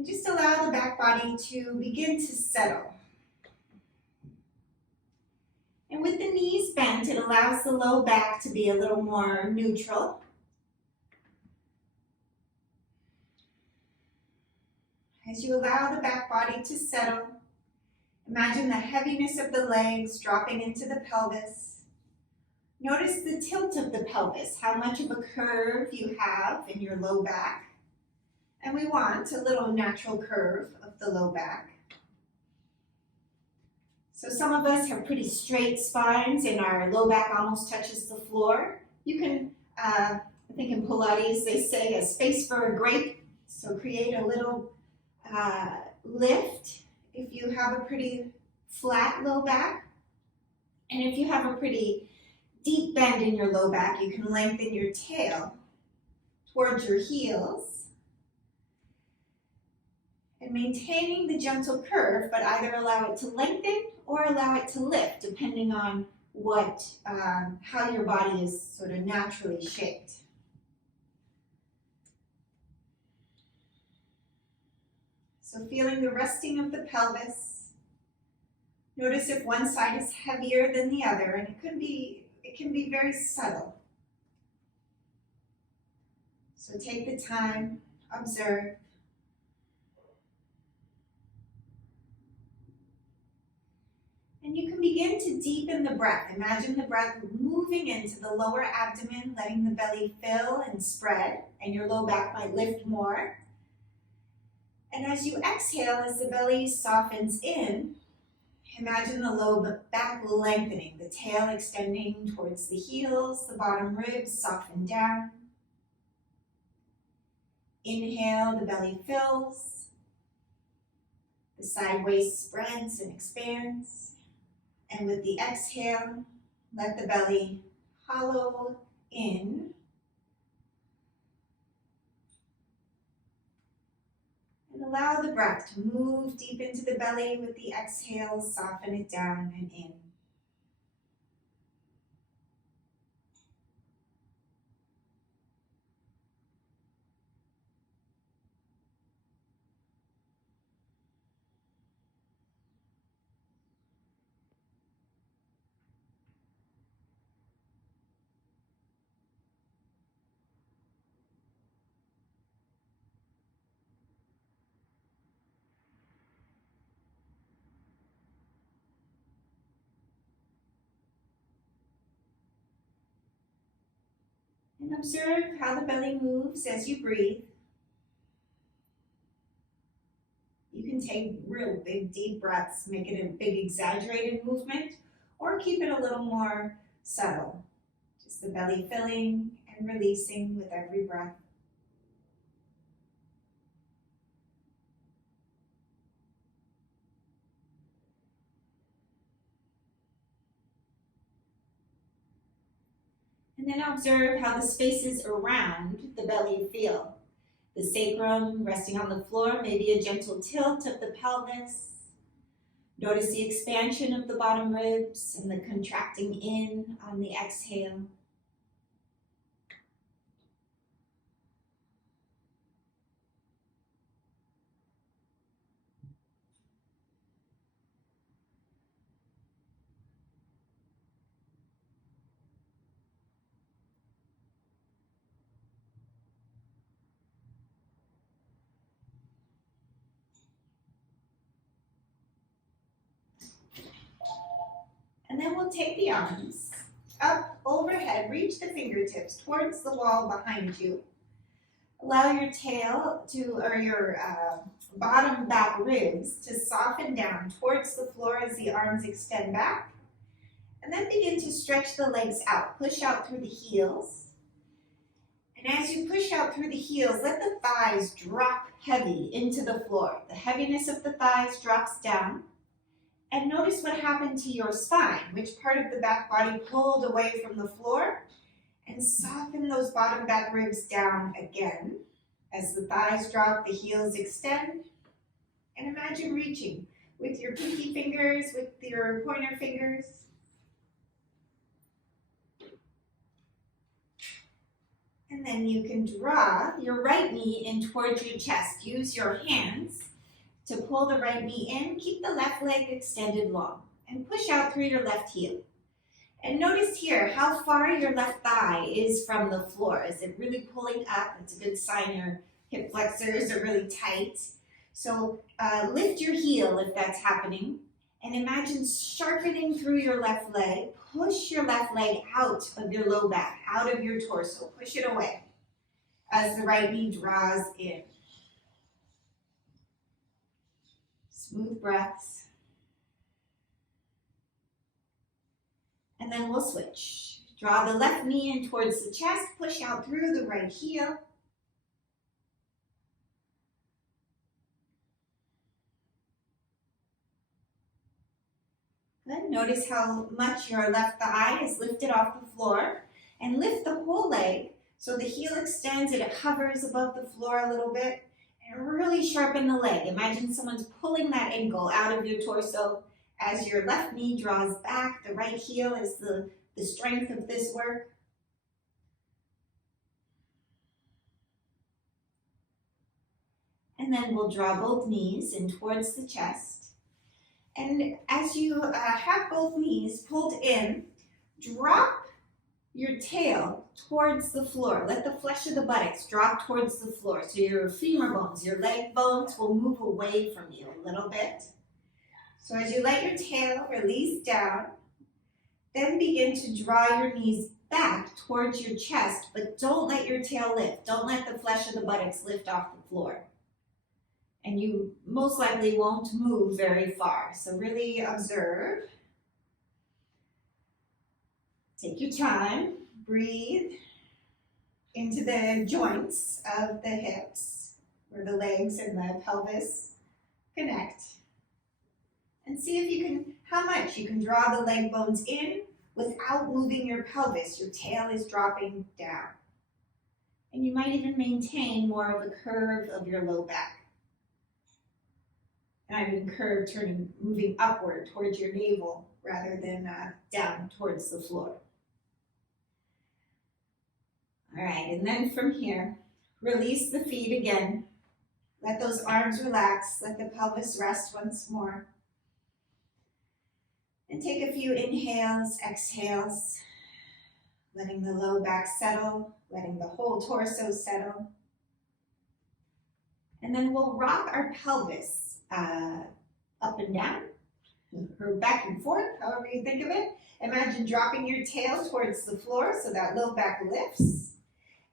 And just allow the back body to begin to settle. And with the knees bent, it allows the low back to be a little more neutral. As you allow the back body to settle, imagine the heaviness of the legs dropping into the pelvis. Notice the tilt of the pelvis, how much of a curve you have in your low back. And we want a little natural curve of the low back. So some of us have pretty straight spines and our low back almost touches the floor. You can, I think in Pilates they say a space for a grape. So create a little lift if you have a pretty flat low back. And if you have a pretty deep bend in your low back, you can lengthen your tail towards your heels. And maintaining the gentle curve, but either allow it to lengthen or allow it to lift, depending on how your body is sort of naturally shaped. So feeling the resting of the pelvis. Notice if one side is heavier than the other, and it can be very subtle. So take the time, observe. And you can begin to deepen the breath. Imagine the breath moving into the lower abdomen, letting the belly fill and spread, and your low back might lift more. And as you exhale, as the belly softens in, imagine the low back lengthening, the tail extending towards the heels, the bottom ribs soften down. Inhale, the belly fills, the side waist spreads and expands. And with the exhale, let the belly hollow in. And allow the breath to move deep into the belly with the exhale, soften it down and in. And observe how the belly moves as you breathe. You can take real big, deep breaths, make it a big, exaggerated movement, or keep it a little more subtle. Just the belly filling and releasing with every breath. And then observe how the spaces around the belly feel. The sacrum resting on the floor, maybe a gentle tilt of the pelvis. Notice the expansion of the bottom ribs and the contracting in on the exhale. And then we'll take the arms up overhead, reach the fingertips towards the wall behind you. Allow your tail or your bottom back ribs to soften down towards the floor as the arms extend back. And then begin to stretch the legs out. Push out through the heels. And as you push out through the heels, let the thighs drop heavy into the floor. The heaviness of the thighs drops down. And notice what happened to your spine, which part of the back body pulled away from the floor, and soften those bottom back ribs down again. As the thighs drop, the heels extend, and imagine reaching with your pinky fingers, with your pointer fingers. And then you can draw your right knee in towards your chest. Use your hands to pull the right knee in. Keep the left leg extended long and push out through your left heel. And notice here how far your left thigh is from the floor. Is it really pulling up? It's a good sign your hip flexors are really tight. So lift your heel if that's happening. And imagine sharpening through your left leg. Push your left leg out of your low back, out of your torso. Push it away as the right knee draws in. Smooth breaths. And then we'll switch. Draw the left knee in towards the chest. Push out through the right heel. Good. Notice how much your left thigh is lifted off the floor. And lift the whole leg so the heel extends and it hovers above the floor a little bit. And really sharpen the leg. Imagine someone's pulling that ankle out of your torso as your left knee draws back. The right heel is the strength of this work. And then we'll draw both knees in towards the chest. And as you have both knees pulled in, drop your tail towards the floor. Let the flesh of the buttocks drop towards the floor. So your femur bones, your leg bones will move away from you a little bit. So as you let your tail release down, then begin to draw your knees back towards your chest, but don't let your tail lift. Don't let the flesh of the buttocks lift off the floor. And you most likely won't move very far. So really observe. Take your time. Breathe into the joints of the hips, where the legs and the pelvis connect. And see if you can, how much you can draw the leg bones in without moving your pelvis. Your tail is dropping down. And you might even maintain more of a curve of your low back. And I mean curve moving upward towards your navel rather than down towards the floor. All right, and then from here, release the feet again. Let those arms relax. Let the pelvis rest once more. And take a few inhales, exhales, letting the low back settle, letting the whole torso settle. And then we'll rock our pelvis up and down, or back and forth, however you think of it. Imagine dropping your tail towards the floor so that low back lifts.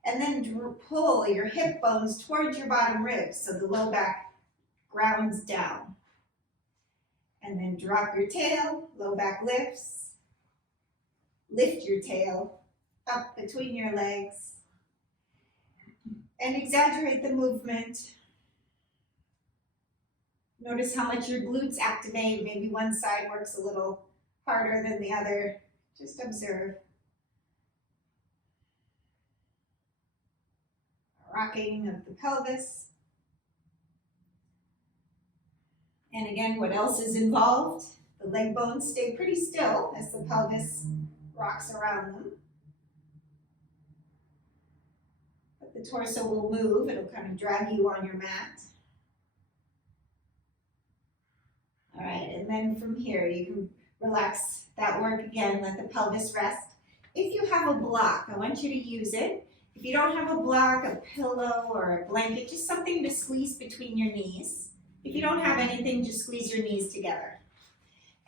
And then pull your hip bones towards your bottom ribs so the low back grounds down. And then drop your tail, low back lifts. Lift your tail up between your legs. And exaggerate the movement. Notice how much your glutes activate. Maybe one side works a little harder than the other. Just observe. Rocking of the pelvis. And again, what else is involved? The leg bones stay pretty still as the pelvis rocks around them. But the torso will move. It'll kind of drag you on your mat. All right, and then from here, you can relax that work again, let the pelvis rest. If you have a block, I want you to use it. If you don't have a block, a pillow or a blanket, just something to squeeze between your knees. If you don't have anything, just squeeze your knees together.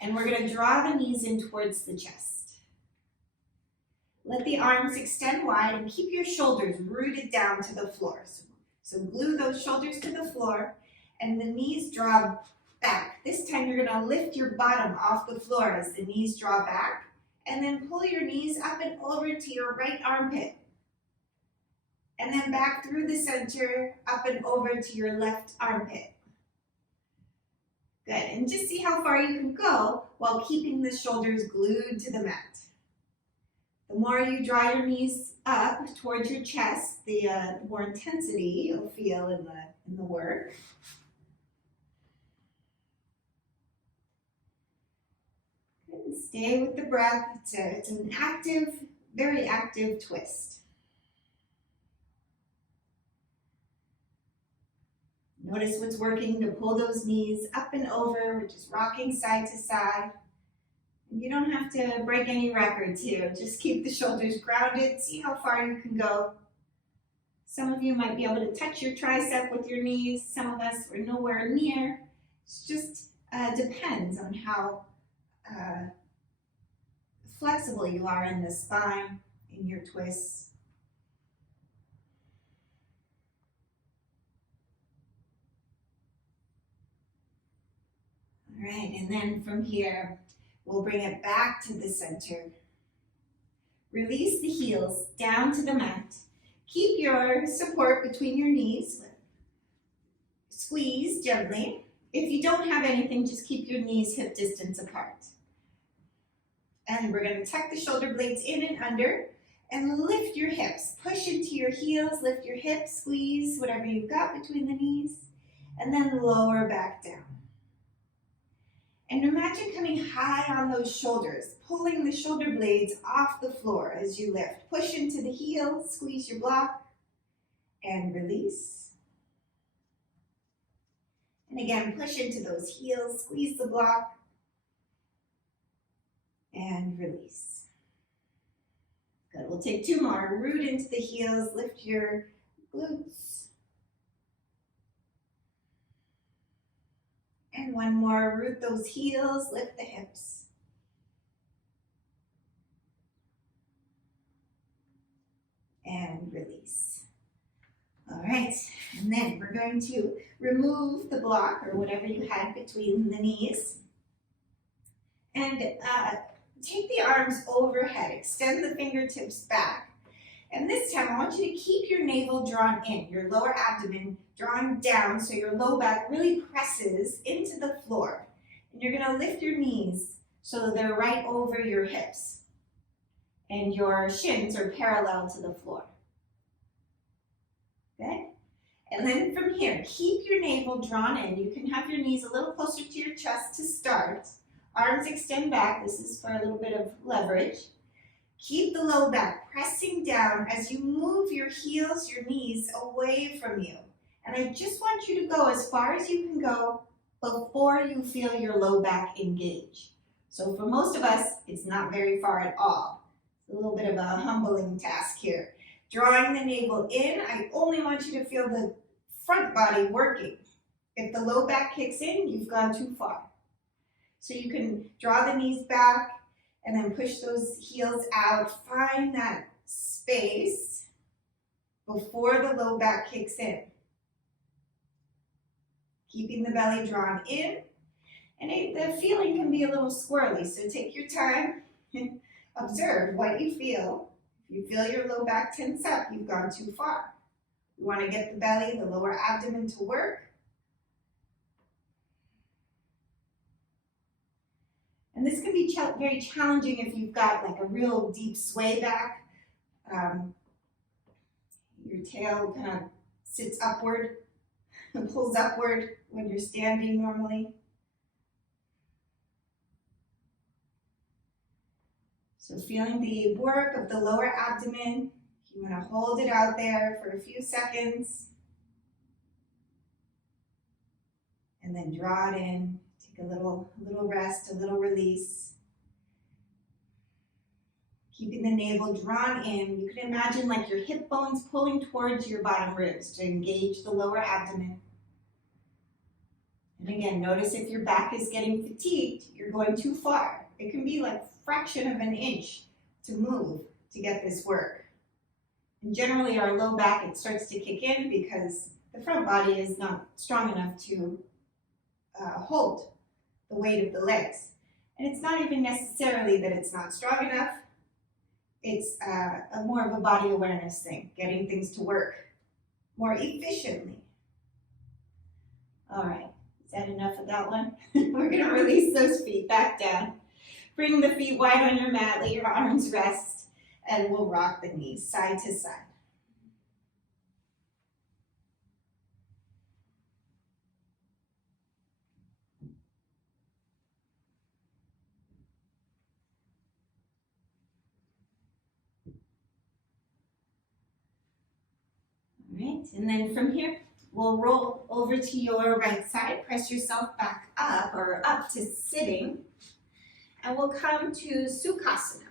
And we're gonna draw the knees in towards the chest. Let the arms extend wide and keep your shoulders rooted down to the floor. So glue those shoulders to the floor and the knees draw back. This time you're gonna lift your bottom off the floor as the knees draw back, and then pull your knees up and over to your right armpit. And then back through the center, up and over to your left armpit. Good, and just see how far you can go while keeping the shoulders glued to the mat. The more you draw your knees up towards your chest, the more intensity you'll feel in the work. Stay with the breath. It's an active, very active twist. Notice what's working to pull those knees up and over, which is rocking side to side. And you don't have to break any records here. Just keep the shoulders grounded. See how far you can go. Some of you might be able to touch your tricep with your knees. Some of us are nowhere near. It just depends on how flexible you are in the spine, in your twists. All right, and then from here, we'll bring it back to the center. Release the heels down to the mat. Keep your support between your knees. Squeeze gently. If you don't have anything, just keep your knees hip distance apart. And we're going to tuck the shoulder blades in and under and lift your hips. Push into your heels, lift your hips, squeeze whatever you've got between the knees, and then lower back down. And imagine coming high on those shoulders, pulling the shoulder blades off the floor as you lift. Push into the heels, squeeze your block, and release. And again, push into those heels, squeeze the block, and release. Good, we'll take two more. Root into the heels, lift your glutes. And one more, root those heels, lift the hips. And release. All right, and then we're going to remove the block or whatever you had between the knees. And take the arms overhead, extend the fingertips back. And this time, I want you to keep your navel drawn in, your lower abdomen drawn down so your low back really presses into the floor. And you're going to lift your knees so that they're right over your hips. And your shins are parallel to the floor. Okay? And then from here, keep your navel drawn in. You can have your knees a little closer to your chest to start. Arms extend back. This is for a little bit of leverage. Keep the low back pressing down as you move your heels, your knees away from you. And I just want you to go as far as you can go before you feel your low back engage. So for most of us, it's not very far at all. It's a little bit of a humbling task here. Drawing the navel in, I only want you to feel the front body working. If the low back kicks in, you've gone too far. So you can draw the knees back, and then push those heels out. Find that space before the low back kicks in. Keeping the belly drawn in. And the feeling can be a little squirrely, so take your time and observe what you feel. If you feel your low back tense up, you've gone too far. You want to get the belly, the lower abdomen to work. And this can be very challenging if you've got like a real deep sway back. Your tail kind of sits upward and pulls upward when you're standing normally. So feeling the work of the lower abdomen, you want to hold it out there for a few seconds. And then draw it in. Take a little rest, a little release. Keeping the navel drawn in. You can imagine like your hip bones pulling towards your bottom ribs to engage the lower abdomen. And again, notice if your back is getting fatigued, you're going too far. It can be like a fraction of an inch to move to get this work. And generally our low back, it starts to kick in because the front body is not strong enough to hold the weight of the legs. And it's not even necessarily that it's not strong enough. It's more of a body awareness thing, getting things to work more efficiently. All right, is that enough of that one? We're gonna release those feet back down. Bring the feet wide on your mat, let your arms rest, and we'll rock the knees side to side. All right, and then from here, We'll roll over to your right side, press yourself back up or up to sitting, and we'll come to Sukhasana.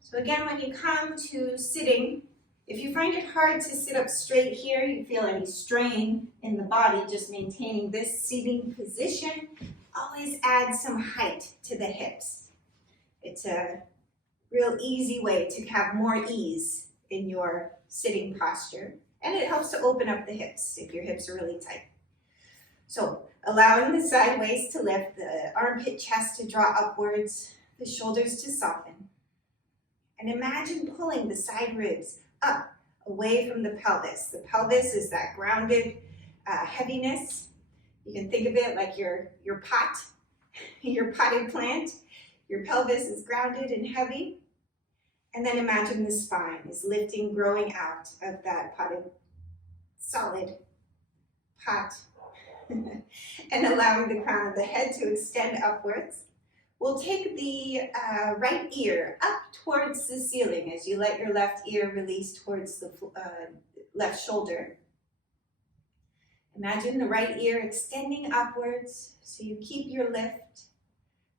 So again, when you come to sitting, if you find it hard to sit up straight here, you feel any strain in the body, just maintaining this seating position, always add some height to the hips. It's a real easy way to have more ease in your sitting posture, and it helps to open up the hips if your hips are really tight. So allowing the side waist to lift, the armpit chest to draw upwards, the shoulders to soften. And imagine pulling the side ribs up away from the pelvis. The pelvis is that grounded heaviness. You can think of it like your pot, your potted plant. Your pelvis is grounded and heavy. And then imagine the spine is lifting, growing out of that potted, solid pot. And allowing the crown of the head to extend upwards. We'll take the right ear up towards the ceiling as you let your left ear release towards the left shoulder. Imagine the right ear extending upwards so you keep your lift,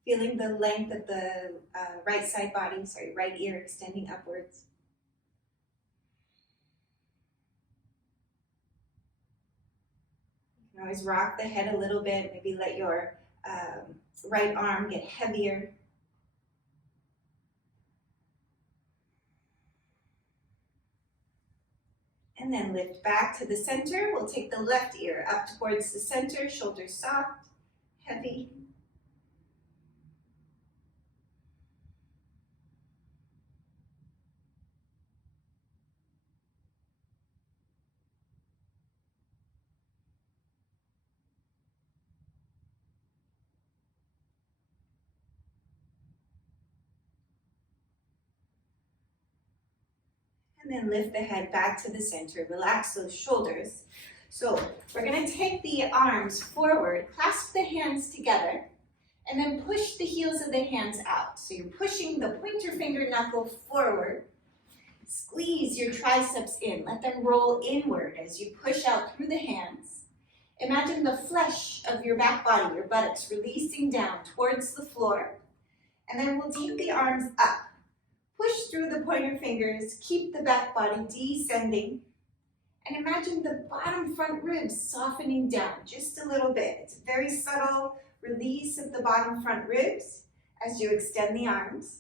feeling the length of the right side body, right ear extending upwards. You can always rock the head a little bit, maybe let your right arm get heavier. And then lift back to the center. We'll take the left ear up towards the center, shoulders soft, heavy. And then lift the head back to the center. Relax those shoulders. So we're going to take the arms forward, clasp the hands together, and then push the heels of the hands out. So you're pushing the pointer finger knuckle forward. Squeeze your triceps in. Let them roll inward as you push out through the hands. Imagine the flesh of your back body, your buttocks, releasing down towards the floor. And then we'll take the arms up. Push through the pointer fingers, keep the back body descending, and imagine the bottom front ribs softening down just a little bit. It's a very subtle release of the bottom front ribs as you extend the arms.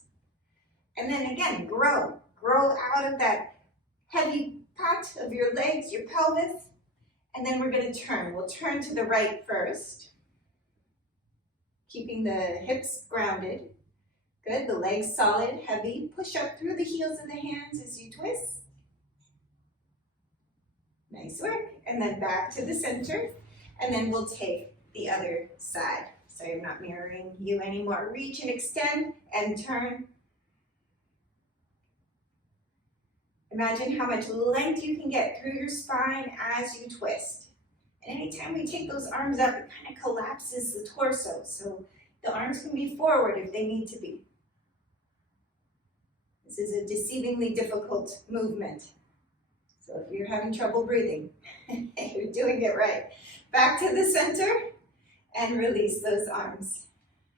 And then again, grow out of that heavy pot of your legs, your pelvis, and then we're going to turn. We'll turn to the right first, keeping the hips grounded. Good, the legs solid, heavy. Push up through the heels of the hands as you twist. Nice work. And then back to the center. And then we'll take the other side. So I'm not mirroring you anymore. Reach and extend and turn. Imagine how much length you can get through your spine as you twist. And anytime we take those arms up, it kind of collapses the torso. So the arms can be forward if they need to be. This is a deceivingly difficult movement. So if you're having trouble breathing, you're doing it right. Back to the center and release those arms.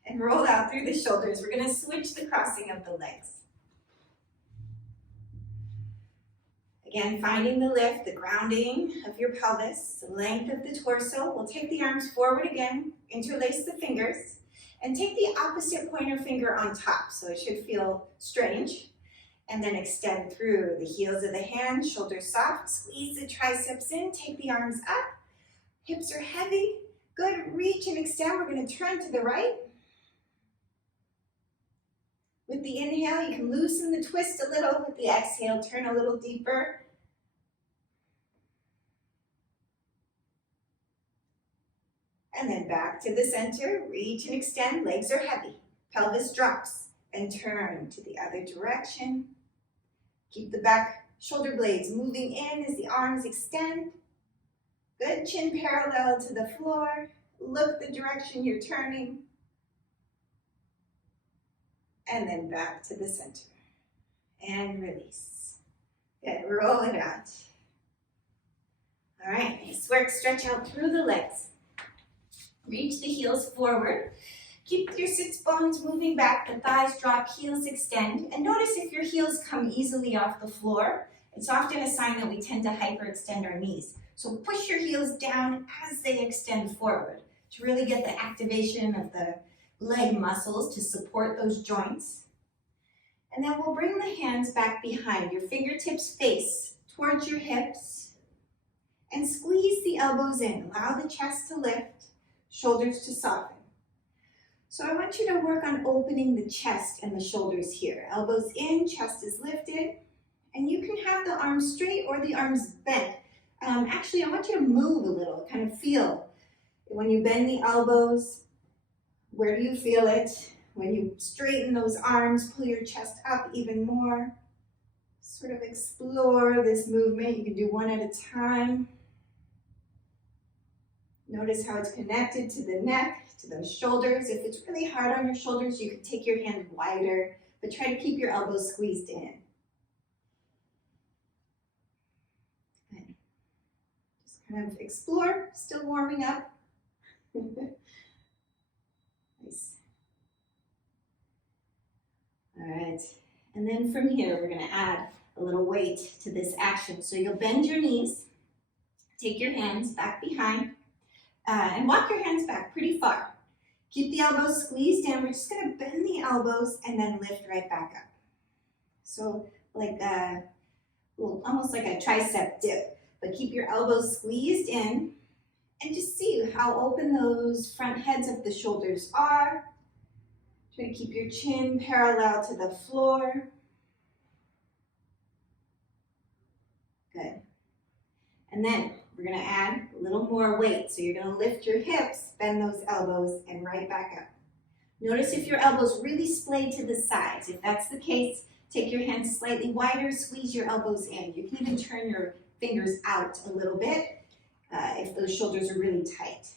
And roll out through the shoulders. We're going to switch the crossing of the legs. Again, finding the lift, the grounding of your pelvis, the length of the torso. We'll take the arms forward again, interlace the fingers, and take the opposite pointer finger on top. So it should feel strange. And then extend through the heels of the hands, shoulders soft, squeeze the triceps in, take the arms up, hips are heavy, good, reach and extend. We're going to turn to the right. With the inhale, you can loosen the twist a little. With the exhale, turn a little deeper. And then back to the center, reach and extend, legs are heavy, pelvis drops, and turn to the other direction. Keep the back shoulder blades moving in as the arms extend. Good, chin parallel to the floor. Look the direction you're turning. And then back to the center. And release. Good, roll it out. All right, nice work. Stretch out through the legs. Reach the heels forward. Keep your sits bones moving back, the thighs drop, heels extend. And notice if your heels come easily off the floor, it's often a sign that we tend to hyperextend our knees. So push your heels down as they extend forward to really get the activation of the leg muscles to support those joints. And then we'll bring the hands back behind. Your fingertips face towards your hips and squeeze the elbows in. Allow the chest to lift, shoulders to soften. So I want you to work on opening the chest and the shoulders here. Elbows in, chest is lifted, and you can have the arms straight or the arms bent. Actually, I want you to move a little, kind of feel. When you bend the elbows, where do you feel it? When you straighten those arms, pull your chest up even more. Sort of explore this movement. You can do one at a time. Notice how it's connected to the neck, to those shoulders. If it's really hard on your shoulders, you can take your hand wider, but try to keep your elbows squeezed in. Good. Just kind of explore, still warming up. Nice. All right, and then from here, we're gonna add a little weight to this action. So you'll bend your knees, take your hands back behind, and walk your hands back pretty far. Keep the elbows squeezed in. We're just gonna bend the elbows and then lift right back up. So like almost like a tricep dip, but keep your elbows squeezed in and just see how open those front heads of the shoulders are. Try to keep your chin parallel to the floor. Good. And then we're gonna add a little more weight. So you're gonna lift your hips, bend those elbows, and right back up. Notice if your elbows really splay to the sides. If that's the case, take your hands slightly wider, squeeze your elbows in. You can even turn your fingers out a little bit if those shoulders are really tight.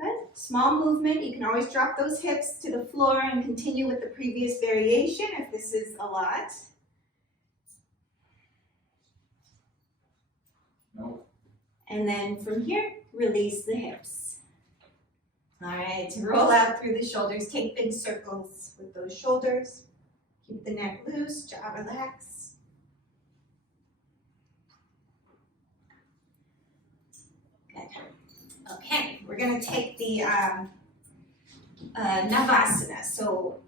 Good. Small movement. You can always drop those hips to the floor and continue with the previous variation if this is a lot. No. And then from here, release the hips. All right, to roll out through the shoulders, take big circles with those shoulders. Keep the neck loose, jaw relaxed. Good. Okay, we're gonna take the Navasana. So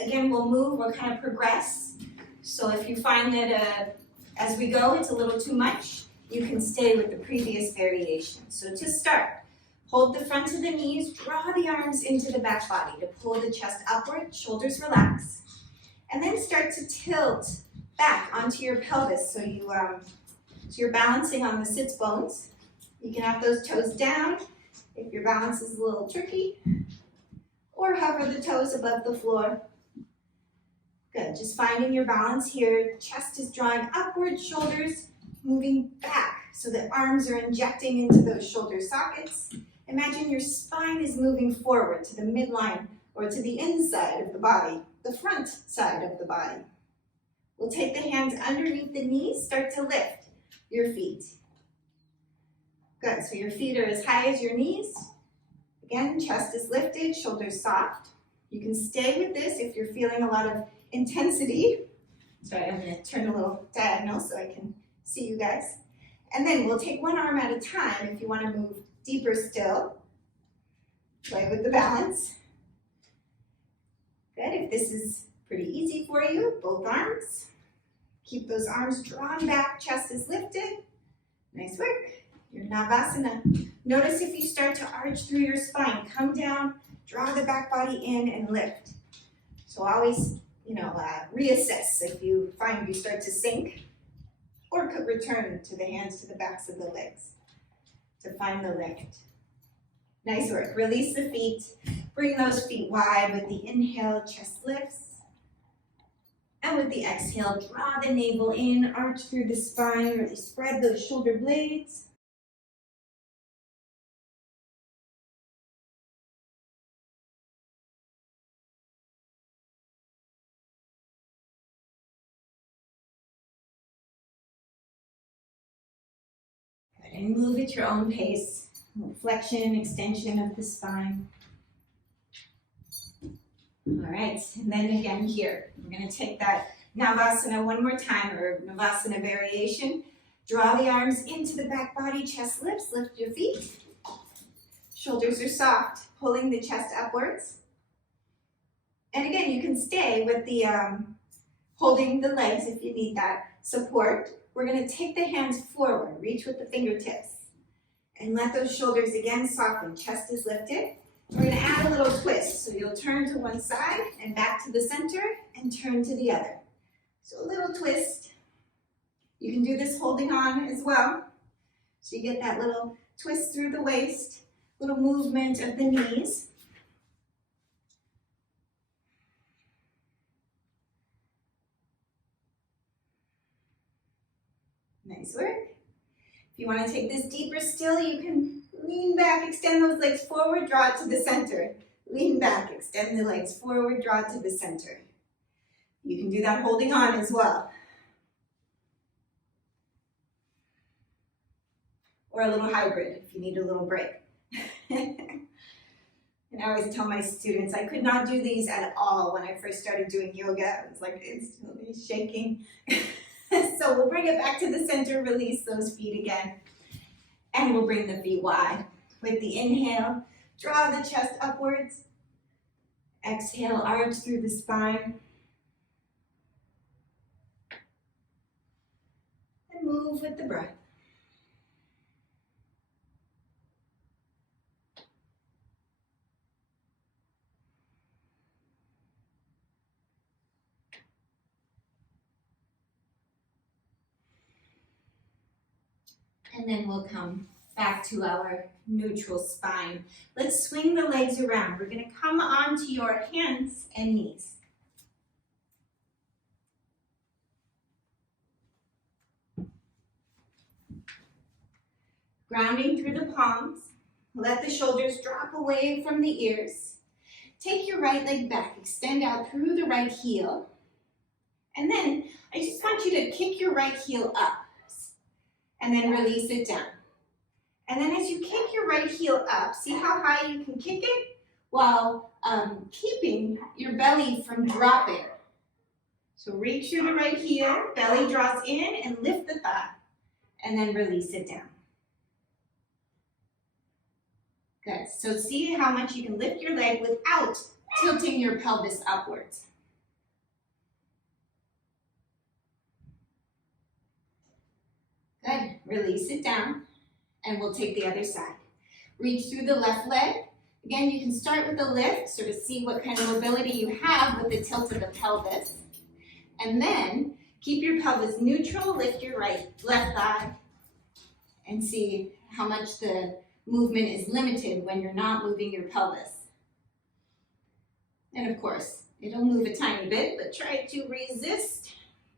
again, we'll move, we'll kind of progress. So if you find that as we go, it's a little too much, you can stay with the previous variation. So to start, hold the front of the knees, draw the arms into the back body to pull the chest upward, shoulders relax, and then start to tilt back onto your pelvis. So you're balancing on the sits bones. You can have those toes down if your balance is a little tricky, or hover the toes above the floor. Good, just finding your balance here. Chest is drawing upward, shoulders moving back so that arms are injecting into those shoulder sockets. Imagine your spine is moving forward to the midline or to the inside of the body, the front side of the body. We'll take the hands underneath the knees, start to lift your feet. Good, so your feet are as high as your knees. Again, chest is lifted, shoulders soft. You can stay with this if you're feeling a lot of intensity. Sorry, I'm gonna turn a little diagonal so I can see you guys. And then we'll take one arm at a time if you want to move deeper still. Play with the balance. Good, if this is pretty easy for you, both arms. Keep those arms drawn back, chest is lifted. Nice work. Your Navasana. Notice if you start to arch through your spine, come down, draw the back body in and lift. So always, reassess if you find you start to sink, or could return to the hands to the backs of the legs to find the lift. Nice work. Release the feet. Bring those feet wide with the inhale, chest lifts. And with the exhale, draw the navel in, arch through the spine, really spread those shoulder blades. And move at your own pace. Flexion, extension of the spine. All right, and then again here. We're going to take that Navasana one more time, or Navasana variation. Draw the arms into the back body, chest lifts, lift your feet. Shoulders are soft, pulling the chest upwards. And again, you can stay with the holding the legs if you need that support. We're going to take the hands forward, reach with the fingertips, and let those shoulders again soften. Chest is lifted. We're going to add a little twist. So you'll turn to one side and back to the center and turn to the other. So a little twist. You can do this holding on as well. So you get that little twist through the waist, little movement of the knees. Nice work. If you want to take this deeper still, you can lean back, extend those legs forward, draw it to the center. Lean back, extend the legs forward, draw it to the center. You can do that holding on as well. Or a little hybrid if you need a little break. And I always tell my students I could not do these at all when I first started doing yoga. I was like instantly shaking. So we'll bring it back to the center, release those feet again. And we'll bring the feet wide. With the inhale, draw the chest upwards. Exhale, arch through the spine. And move with the breath. And then we'll come back to our neutral spine. Let's swing the legs around. We're going to come onto your hands and knees. Grounding through the palms. Let the shoulders drop away from the ears. Take your right leg back. Extend out through the right heel. And then I just want you to kick your right heel up. And then release it down. And then as you kick your right heel up, see how high you can kick it while keeping your belly from dropping. So reach through the right heel, belly draws in, and lift the thigh. And then release it down. Good. So see how much you can lift your leg without tilting your pelvis upwards. Good. Release it down, and we'll take the other side. Reach through the left leg. Again, you can start with a lift, sort of see what kind of mobility you have with the tilt of the pelvis. And then keep your pelvis neutral, lift your left thigh, and see how much the movement is limited when you're not moving your pelvis. And of course, it'll move a tiny bit, but try to resist.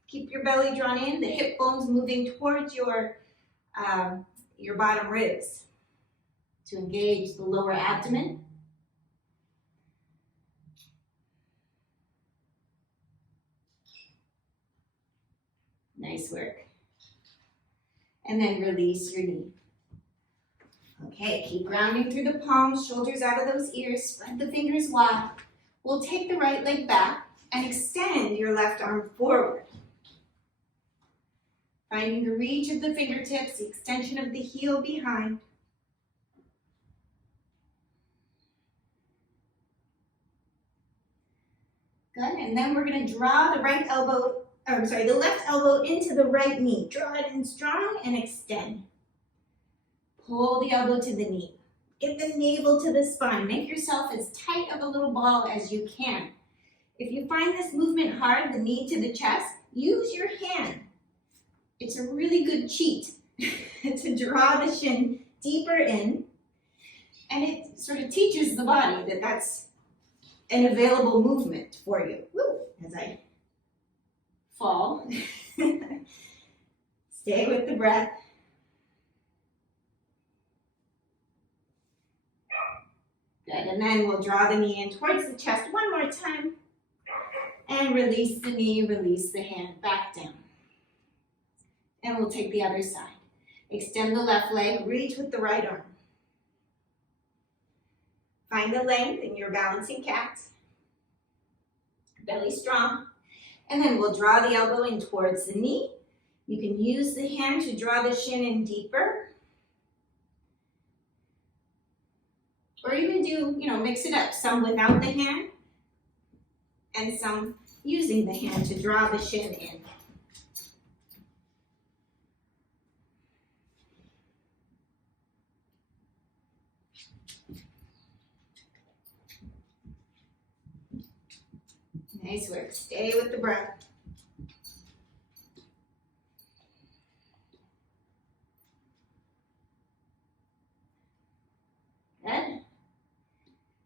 Keep your belly drawn in, the hip bones moving towards your bottom ribs to engage the lower abdomen. Nice work. And then release your knee. Okay, keep grounding through the palms, shoulders out of those ears, spread the fingers wide. We'll take the right leg back and extend your left arm forward. Finding the reach of the fingertips, the extension of the heel behind. Good, and then we're going to draw the left elbow into the right knee. Draw it in strong and extend. Pull the elbow to the knee. Get the navel to the spine. Make yourself as tight of a little ball as you can. If you find this movement hard, the knee to the chest, use your hand. It's a really good cheat to draw the shin deeper in, and it sort of teaches the body that that's an available movement for you. Woo, as I fall. Stay with the breath. Good, and then we'll draw the knee in towards the chest one more time, and release the knee, release the hand, back down. And we'll take the other side. Extend the left leg, reach with the right arm. Find the length in your balancing cat. Belly strong. And then we'll draw the elbow in towards the knee. You can use the hand to draw the shin in deeper. Or even do, mix it up. Some without the hand and some using the hand to draw the shin in. Nice work. Stay with the breath. Good.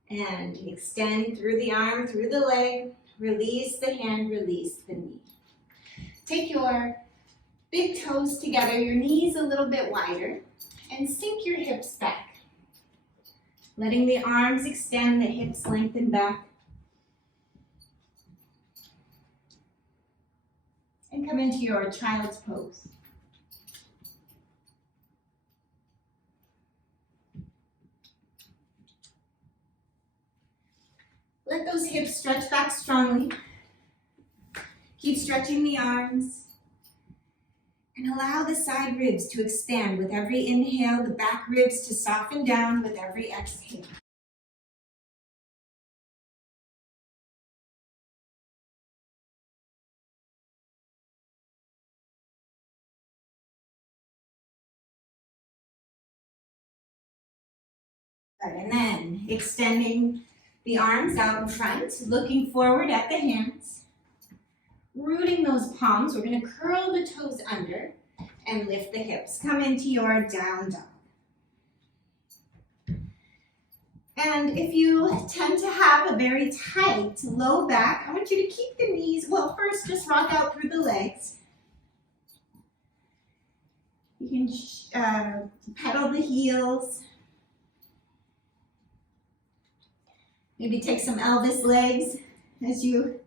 And extend through the arm, through the leg. Release the hand, release the knee. Take your big toes together, your knees a little bit wider, and sink your hips back. Letting the arms extend, the hips lengthen back. And come into your child's pose. Let those hips stretch back strongly. Keep stretching the arms. And allow the side ribs to expand with every inhale, the back ribs to soften down with every exhale. And then extending the arms out in front, looking forward at the hands. Rooting those palms, we're going to curl the toes under and lift the hips. Come into your down dog. And if you tend to have a very tight low back, I want you to keep the knees, well, first just rock out through the legs. You can pedal the heels. Maybe take some Elvis legs as you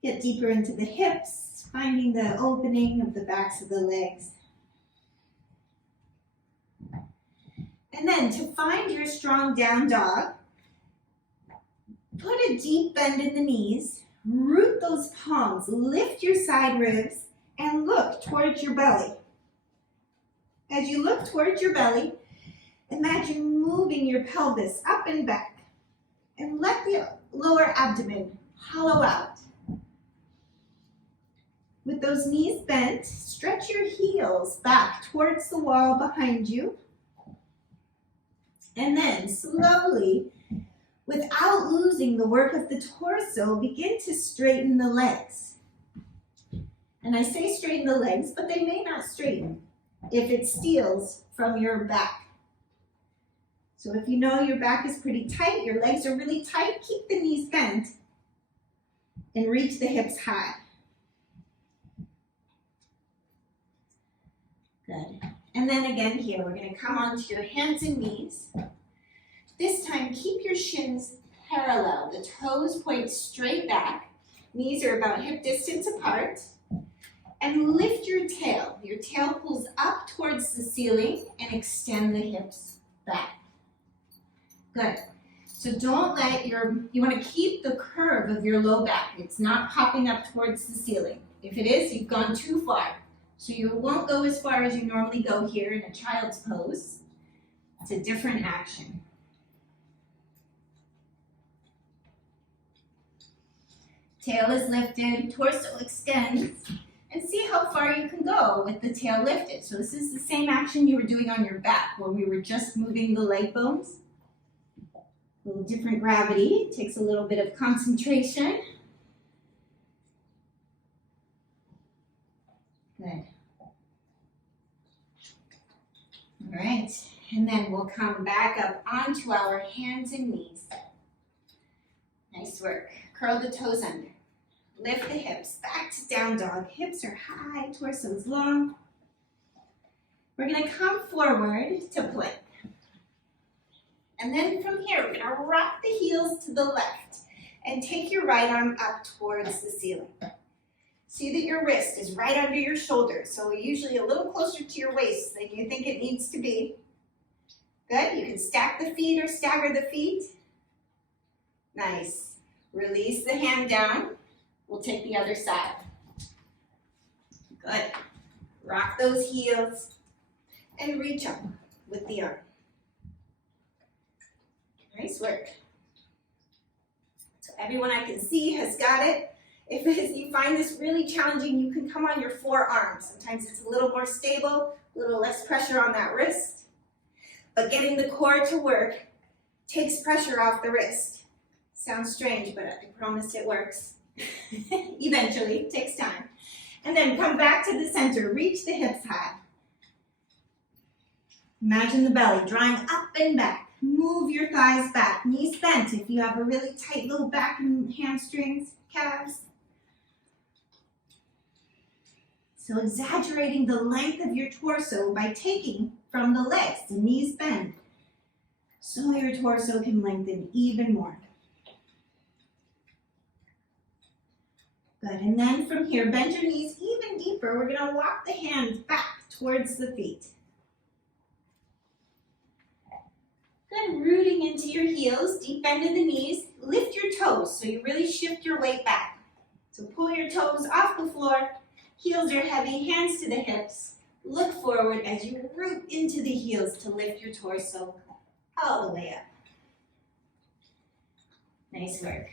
get deeper into the hips, finding the opening of the backs of the legs. And then to find your strong down dog, put a deep bend in the knees, root those palms, lift your side ribs, and look towards your belly. As you look towards your belly, imagine moving your pelvis up and back. And let the lower abdomen hollow out. With those knees bent, stretch your heels back towards the wall behind you. And then slowly, without losing the work of the torso, begin to straighten the legs. And I say straighten the legs, but they may not straighten if it steals from your back. So if you know your back is pretty tight, your legs are really tight, keep the knees bent and reach the hips high. Good. And then again here, we're going to come onto your hands and knees. This time, keep your shins parallel. The toes point straight back. Knees are about hip distance apart. And lift your tail. Your tail pulls up towards the ceiling and extend the hips back. Good. So don't let you want to keep the curve of your low back. It's not popping up towards the ceiling. If it is, you've gone too far. So you won't go as far as you normally go here in a child's pose. It's a different action. Tail is lifted, torso extends, and see how far you can go with the tail lifted. So this is the same action you were doing on your back where we were just moving the leg bones. A little different gravity, takes a little bit of concentration. Good. All right, and then we'll come back up onto our hands and knees. Nice work. Curl the toes under. Lift the hips back to down dog. Hips are high, torso is long. We're going to come forward to plank. And then from here, we're going to rock the heels to the left and take your right arm up towards the ceiling. See that your wrist is right under your shoulder, so usually a little closer to your waist than you think it needs to be. Good, you can stack the feet or stagger the feet. Nice. Release the hand down. We'll take the other side. Good. Rock those heels and reach up with the arm. Nice work. So everyone I can see has got it. If you find this really challenging, you can come on your forearms. Sometimes it's a little more stable, a little less pressure on that wrist. But getting the core to work takes pressure off the wrist. Sounds strange, but I promise it works. Eventually, it takes time. And then come back to the center, reach the hips high. Imagine the belly drawing up and back. Move your thighs back, knees bent if you have a really tight low back and hamstrings, calves. So exaggerating the length of your torso by taking from the legs, the knees bend, so your torso can lengthen even more. Good, and then from here, bend your knees even deeper. We're gonna walk the hands back towards the feet. Good, rooting into your heels, deep bend of the knees. Lift your toes so you really shift your weight back. So pull your toes off the floor, heels are heavy, hands to the hips. Look forward as you root into the heels to lift your torso all the way up. Nice work.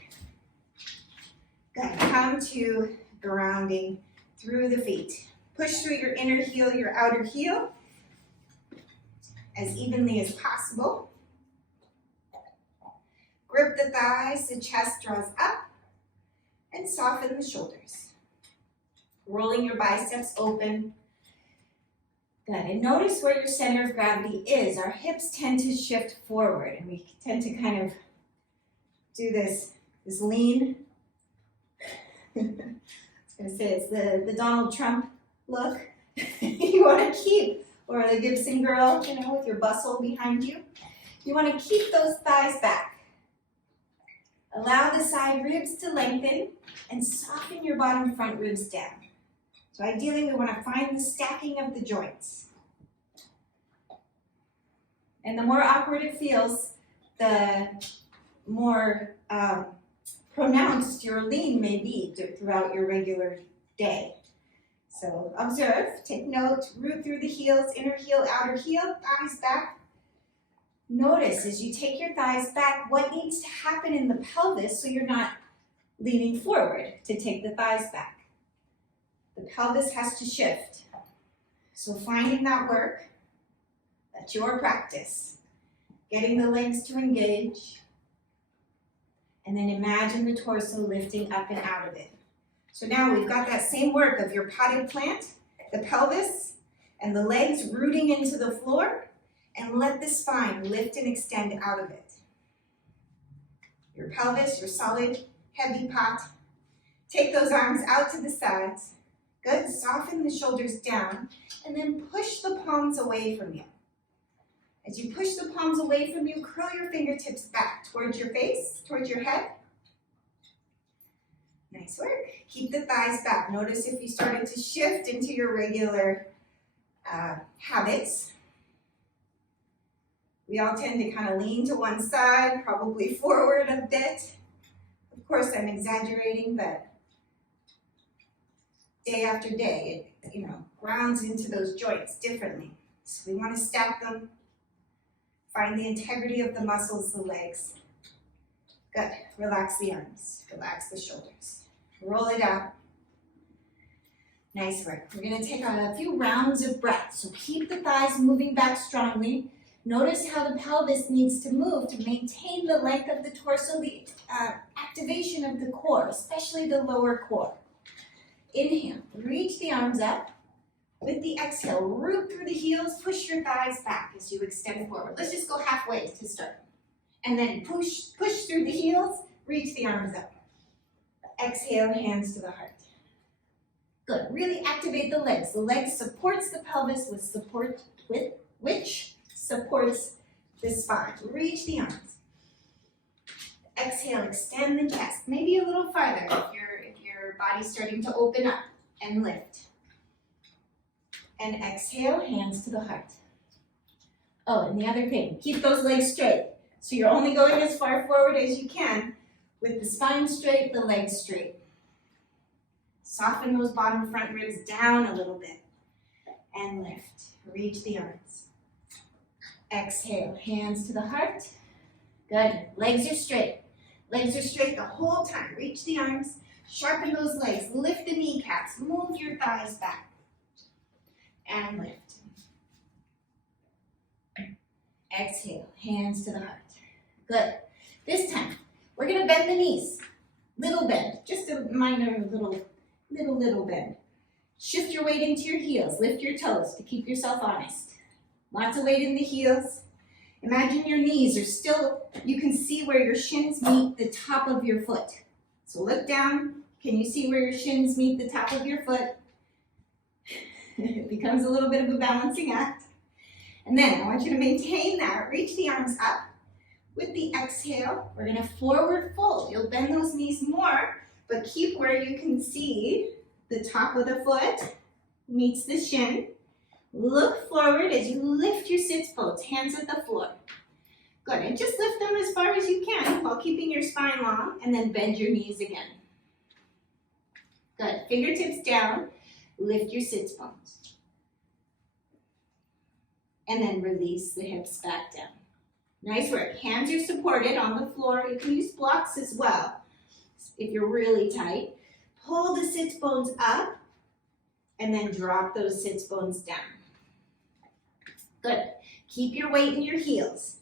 Good, come to grounding through the feet. Push through your inner heel, your outer heel, as evenly as possible. Grip the thighs, the chest draws up, and soften the shoulders. Rolling your biceps open. Good, and notice where your center of gravity is. Our hips tend to shift forward, and we tend to kind of do this lean. I was going to say it's the Donald Trump look. You want to keep, or the Gibson girl, you know, with your bustle behind you. You want to keep those thighs back. Allow the side ribs to lengthen and soften your bottom front ribs down. So ideally, we want to find the stacking of the joints. And the more awkward it feels, the more pronounced your lean may be throughout your regular day. So observe, take note, root through the heels, inner heel, outer heel, thighs back. Notice as you take your thighs back, what needs to happen in the pelvis so you're not leaning forward to take the thighs back. The pelvis has to shift. So finding that work, that's your practice. Getting the legs to engage. And then imagine the torso lifting up and out of it. So now we've got that same work of your potted plant, the pelvis, and the legs rooting into the floor, and let the spine lift and extend out of it. Your pelvis, your solid, heavy pot. Take those arms out to the sides. Good, soften the shoulders down, and then push the palms away from you. As you push the palms away from you, curl your fingertips back towards your face, towards your head. Nice work. Keep the thighs back. Notice if you started to shift into your regular habits. We all tend to kind of lean to one side, probably forward a bit. Of course, I'm exaggerating, but day after day, it grounds into those joints differently. So we want to stack them. Find the integrity of the muscles, the legs. Good. Relax the arms. Relax the shoulders. Roll it out. Nice work. We're going to take a few rounds of breath. So keep the thighs moving back strongly. Notice how the pelvis needs to move to maintain the length of the torso, the activation of the core, especially the lower core. Inhale. Reach the arms up. With the exhale, root through the heels, push your thighs back as you extend forward. Let's just go halfway to start. And then push through the heels, reach the arms up. Exhale, hands to the heart. Good, really activate the legs. The legs supports the pelvis which supports the spine. Reach the arms. Exhale, extend the chest. Maybe a little farther if your your body's starting to open up and lift. And exhale, hands to the heart. Oh, and the other thing, keep those legs straight. So you're only going as far forward as you can with the spine straight, the legs straight. Soften those bottom front ribs down a little bit and lift. Reach the arms. Exhale, hands to the heart. Good. Legs are straight. Legs are straight the whole time. Reach the arms. Sharpen those legs. Lift the kneecaps. Move your thighs back. And lift. Exhale, hands to the heart. Good. This time, we're going to bend the knees. Little bend. Just a minor little bend. Shift your weight into your heels. Lift your toes to keep yourself honest. Lots of weight in the heels. Imagine your knees are still, you can see where your shins meet the top of your foot. So look down. Can you see where your shins meet the top of your foot? It becomes a little bit of a balancing act. And then I want you to maintain that. Reach the arms up. With the exhale, we're going to forward fold. You'll bend those knees more, but keep where you can see the top of the foot meets the shin. Look forward as you lift your sits bones, hands at the floor. Good, and just lift them as far as you can while keeping your spine long, and then bend your knees again. Good, fingertips down, lift your sits bones. And then release the hips back down. Nice work, hands are supported on the floor. You can use blocks as well if you're really tight. Pull the sits bones up, and then drop those sits bones down. Good. Keep your weight in your heels.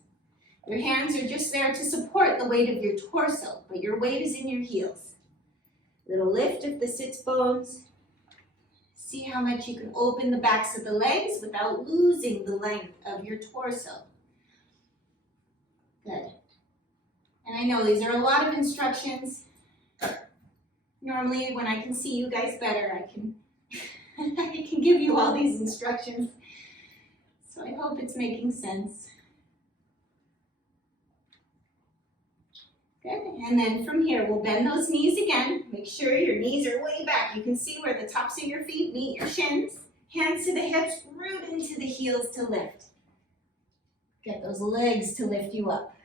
Your hands are just there to support the weight of your torso, but your weight is in your heels. Little lift of the sits bones. See how much you can open the backs of the legs without losing the length of your torso. Good. And I know these are a lot of instructions. Normally, when I can see you guys better, I can give you all these instructions. So I hope it's making sense. Good, and then from here, we'll bend those knees again. Make sure your knees are way back. You can see where the tops of your feet meet your shins. Hands to the hips, root into the heels to lift. Get those legs to lift you up.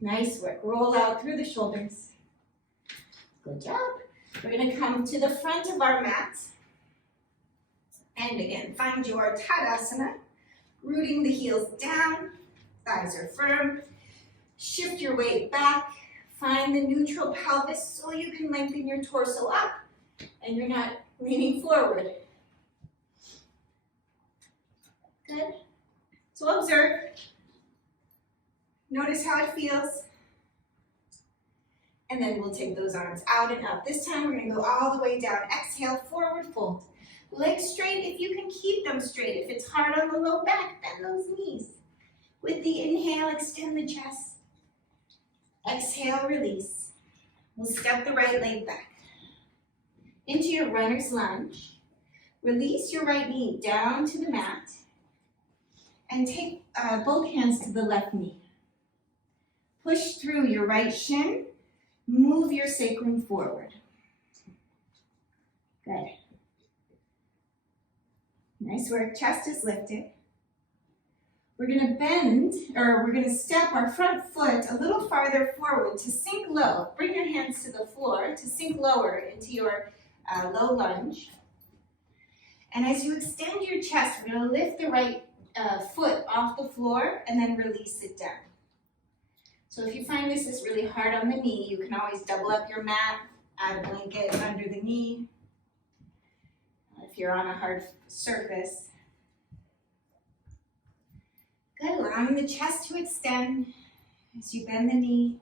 Nice work. Roll out through the shoulders. Good job. We're going to come to the front of our mat. And again, find your Tadasana. Rooting the heels down, thighs are firm. Shift your weight back. Find the neutral pelvis so you can lengthen your torso up and you're not leaning forward. Good. So observe. Notice how it feels. And then we'll take those arms out and up. This time we're going to go all the way down. Exhale, forward fold. Legs straight if you can keep them straight. If it's hard on the low back, bend those knees. With the inhale, extend the chest. Exhale, release. We'll step the right leg back. Into your runner's lunge. Release your right knee down to the mat. And take both hands to the left knee. Push through your right shin. Move your sacrum forward. Good. Nice work, chest is lifted. We're going to step our front foot a little farther forward to sink low. Bring your hands to the floor to sink lower into your low lunge. And as you extend your chest, we're going to lift the right foot off the floor and then release it down. So if you find this is really hard on the knee, you can always double up your mat, add a blanket under the knee. If you're on a hard surface. Good, allowing the chest to extend as you bend the knee.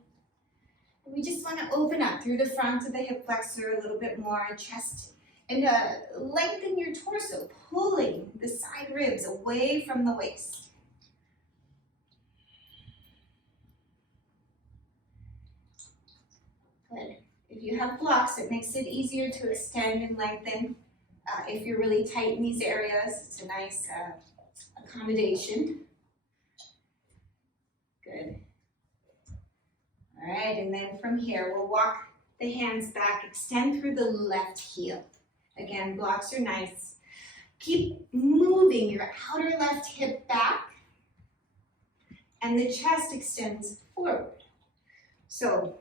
And we just want to open up through the front of the hip flexor a little bit more, chest, and lengthen your torso, pulling the side ribs away from the waist. Good. If you have blocks, it makes it easier to extend and lengthen. If you're really tight in these areas, it's a nice accommodation. Good. All right, and then from here, we'll walk the hands back, extend through the left heel. Again, blocks are nice. Keep moving your outer left hip back, and the chest extends forward. So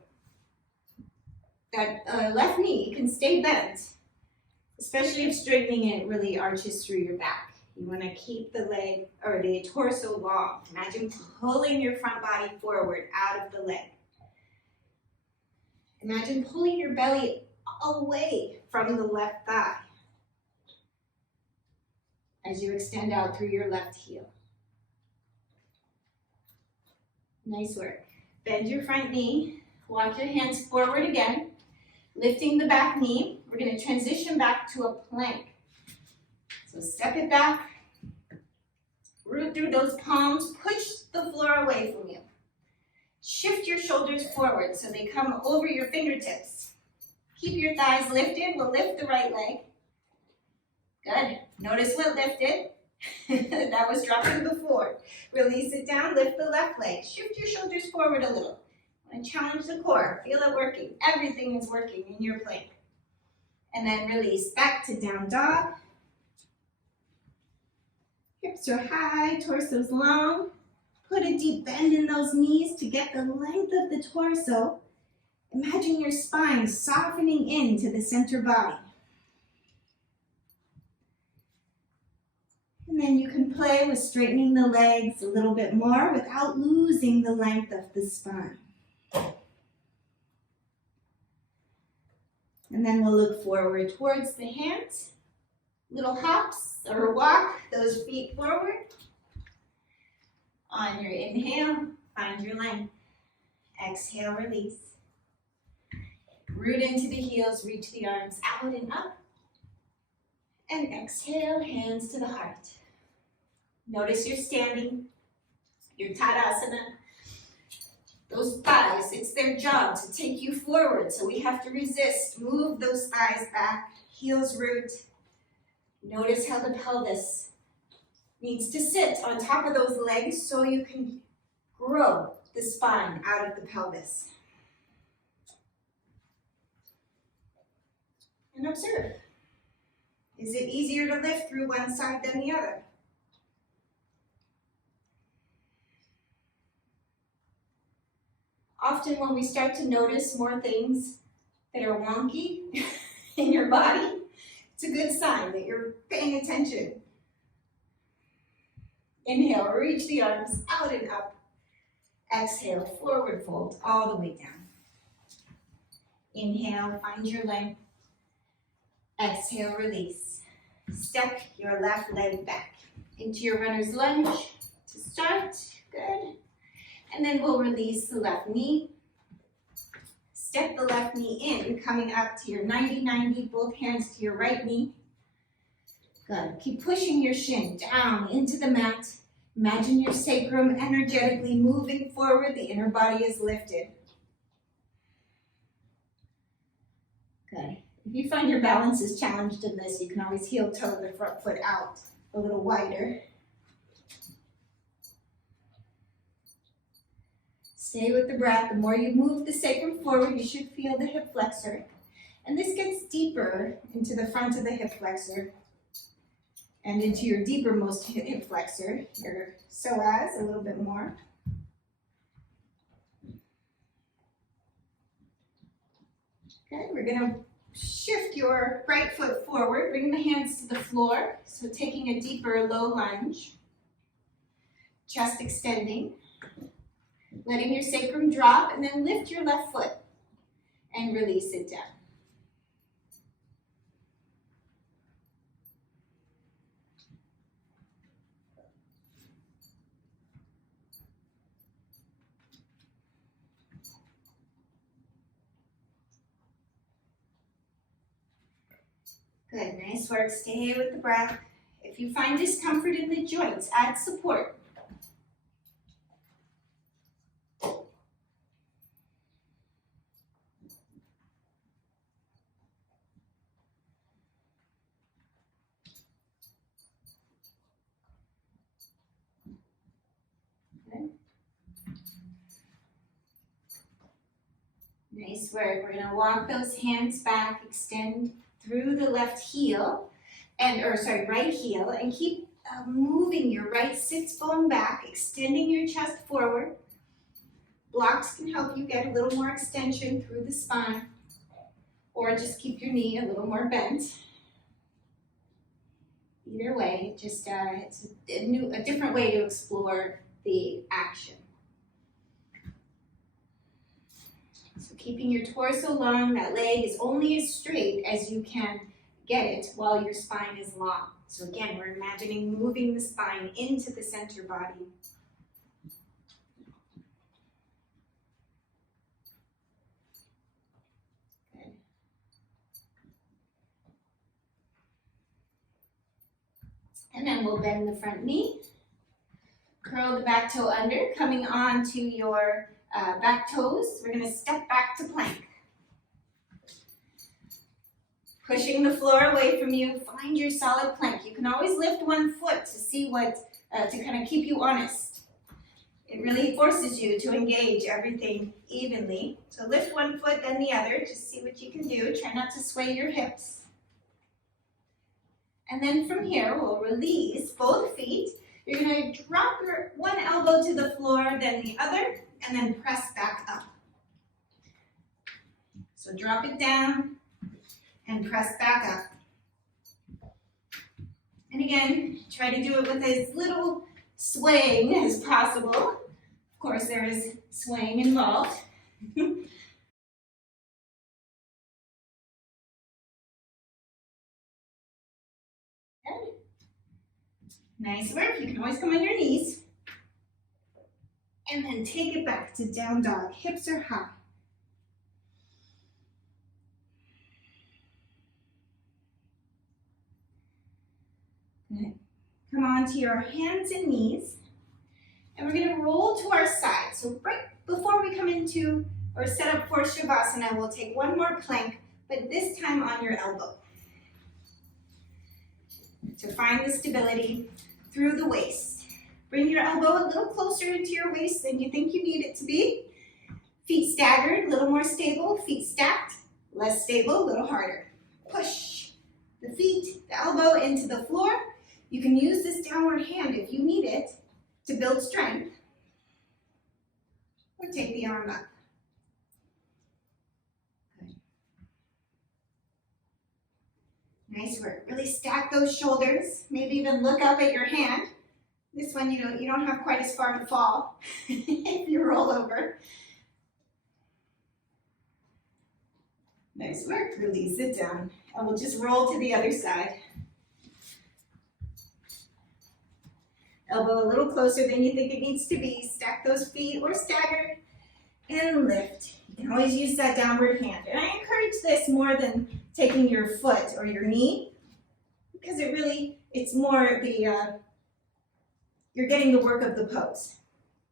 that left knee can stay bent, especially if straightening it really arches through your back. You want to keep the leg or the torso long. Imagine pulling your front body forward out of the leg. Imagine pulling your belly away from the left thigh as you extend out through your left heel. Nice work. Bend your front knee. Walk your hands forward again, lifting the back knee. We're going to transition back to a plank. So step it back, root through those palms, push the floor away from you. Shift your shoulders forward so they come over your fingertips. Keep your thighs lifted. We'll lift the right leg. Good. Notice what lifted. That was dropping before. Release it down, lift the left leg. Shift your shoulders forward a little. And challenge the core. Feel it working. Everything is working in your plank. And then release back to down dog. Hips are high, torso's long. Put a deep bend in those knees to get the length of the torso. Imagine your spine softening into the center body. And then you can play with straightening the legs a little bit more without losing the length of the spine. And then we'll look forward towards the hands. Little hops or walk those feet forward. On your inhale, find your length. Exhale, release. Root into the heels, reach the arms out and up. And exhale, hands to the heart. Notice you're standing, your Tadasana. Those thighs, it's their job to take you forward, so we have to resist. Move those thighs back, heels root. Notice how the pelvis needs to sit on top of those legs so you can grow the spine out of the pelvis. And observe. Is it easier to lift through one side than the other? Often when we start to notice more things that are wonky in your body, it's a good sign that you're paying attention. Inhale, reach the arms out and up. Exhale, forward fold all the way down. Inhale, find your length. Exhale, release. Step your left leg back into your runner's lunge to start. Good. And then we'll release the left knee. Step the left knee in, coming up to your 90-90, both hands to your right knee. Good. Keep pushing your shin down into the mat. Imagine your sacrum energetically moving forward. The inner body is lifted. Good. If you find your balance is challenged in this, you can always heel toe the front foot out a little wider. Stay with the breath. The more you move the sacrum forward, you should feel the hip flexor. And this gets deeper into the front of the hip flexor and into your deepermost hip flexor, your psoas, a little bit more. Okay, we're going to shift your right foot forward, bring the hands to the floor. So taking a deeper low lunge, chest extending, letting your sacrum drop, and then lift your left foot and release it down. Good, nice work. Stay with the breath. If you find discomfort in the joints, add support. Nice work. We're gonna walk those hands back, extend through the left heel, right heel, and keep moving your right sits bone back, extending your chest forward. Blocks can help you get a little more extension through the spine, or just keep your knee a little more bent. Either way, just it's a different way to explore the action. So keeping your torso long, that leg is only as straight as you can get it while your spine is long. So again, we're imagining moving the spine into the center body. Good. And then we'll bend the front knee. Curl the back toe under, coming on to your back toes. We're going to step back to plank. Pushing the floor away from you, find your solid plank. You can always lift one foot to see to kind of keep you honest. It really forces you to engage everything evenly. So lift one foot, then the other, just see what you can do. Try not to sway your hips. And then from here, we'll release both feet. You're going to drop your one elbow to the floor, then the other, and then press back up. So drop it down and press back up. And again, try to do it with as little swaying as possible. Of course, there is swaying involved. Nice work. You can always come on your knees. And then take it back to down dog. Hips are high. Good. Come on to your hands and knees. And we're going to roll to our side. So right before we come into or set up for Shavasana, we'll take one more plank, but this time on your elbow. To find the stability through the waist. Bring your elbow a little closer into your waist than you think you need it to be. Feet staggered, a little more stable. Feet stacked, less stable, a little harder. Push the feet, the elbow into the floor. You can use this downward hand if you need it to build strength. Or take the arm up. Good. Nice work. Really stack those shoulders. Maybe even look up at your hand. This one, you don't have quite as far to fall if you roll over. Nice work. Release it down. And we'll just roll to the other side. Elbow a little closer than you think it needs to be. Stack those feet or stagger and lift. You can always use that downward hand. And I encourage this more than taking your foot or your knee because it's more the, you're getting the work of the pose.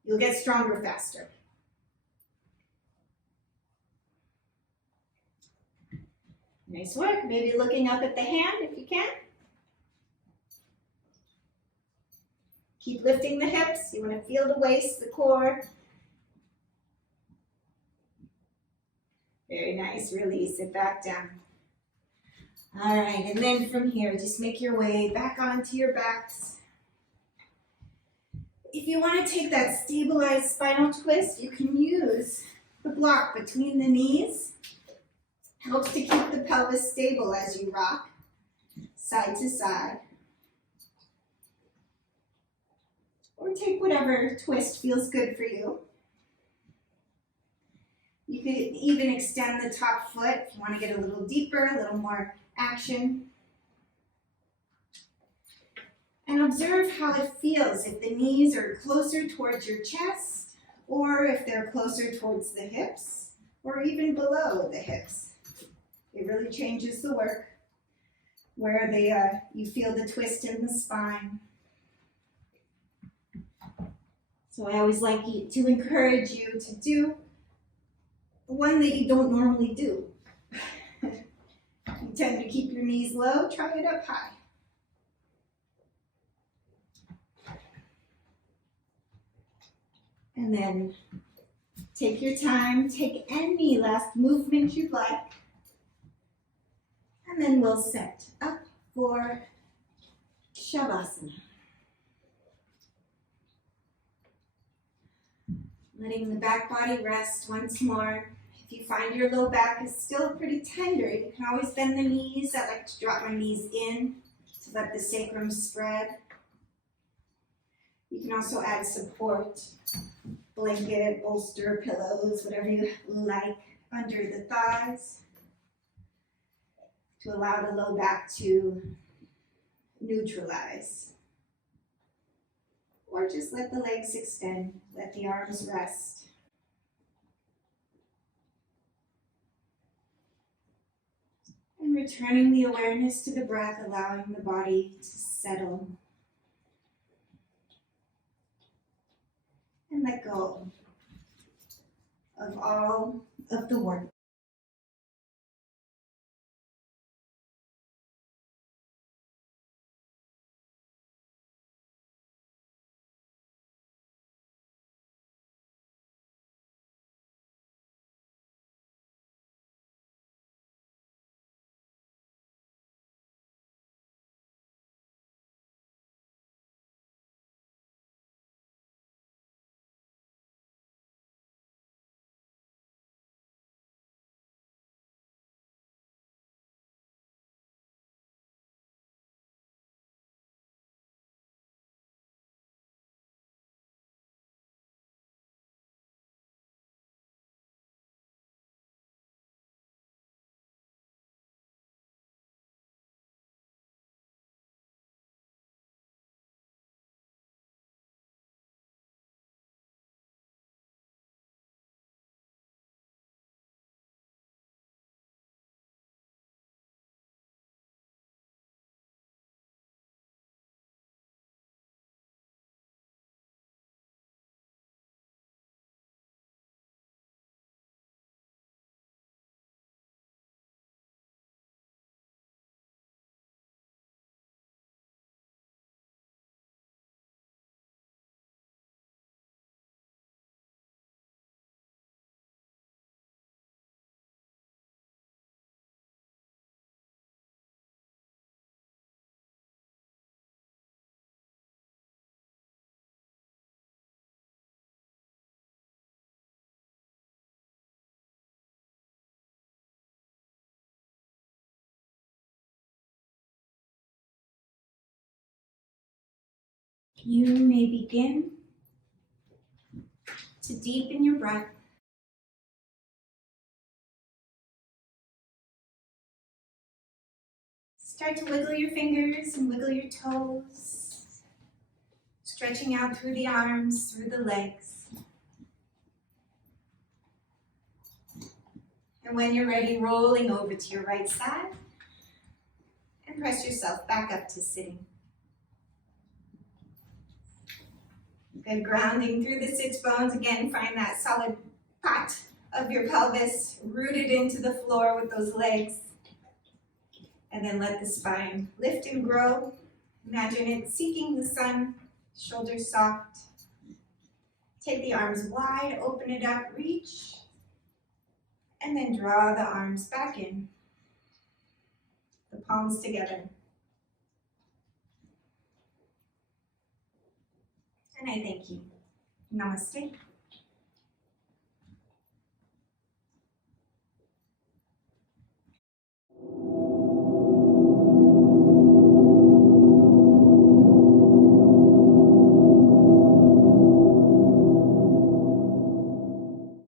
You'll get stronger faster. Nice work. Maybe looking up at the hand if you can. Keep lifting the hips. You want to feel the waist, the core. Very nice. Release it back down. All right, and then from here, just make your way back onto your backs. If you want to take that stabilized spinal twist, you can use the block between the knees. Helps to keep the pelvis stable as you rock side to side. Or take whatever twist feels good for you. You could even extend the top foot if you want to get a little deeper, a little more action. And observe how it feels if the knees are closer towards your chest, or if they're closer towards the hips, or even below the hips. It really changes the work, where you feel the twist in the spine. So I always like to encourage you to do the one that you don't normally do. You tend to keep your knees low, try it up high. And then Take your time, take any last movement you'd like, and then we'll set up for Shavasana. Letting the back body rest once more. If you find your low back is still pretty tender, you can always bend the knees. I like to drop my knees in to let the sacrum spread. You can also add support, blanket, bolster, pillows, whatever you like under the thighs to allow the low back to neutralize. Or just let the legs extend, let the arms rest. And returning the awareness to the breath, allowing the body to settle. And let go of all of the work. You may begin to deepen your breath. Start to wiggle your fingers and wiggle your toes, stretching out through the arms, through the legs. And when you're ready, rolling over to your right side and press yourself back up to sitting. Good, grounding through the sits bones. Again, find that solid pot of your pelvis rooted into the floor with those legs. And then let the spine lift and grow. Imagine it seeking the sun, shoulders soft. Take the arms wide, open it up, reach. And then draw the arms back in. The palms together. And I thank you. Namaste.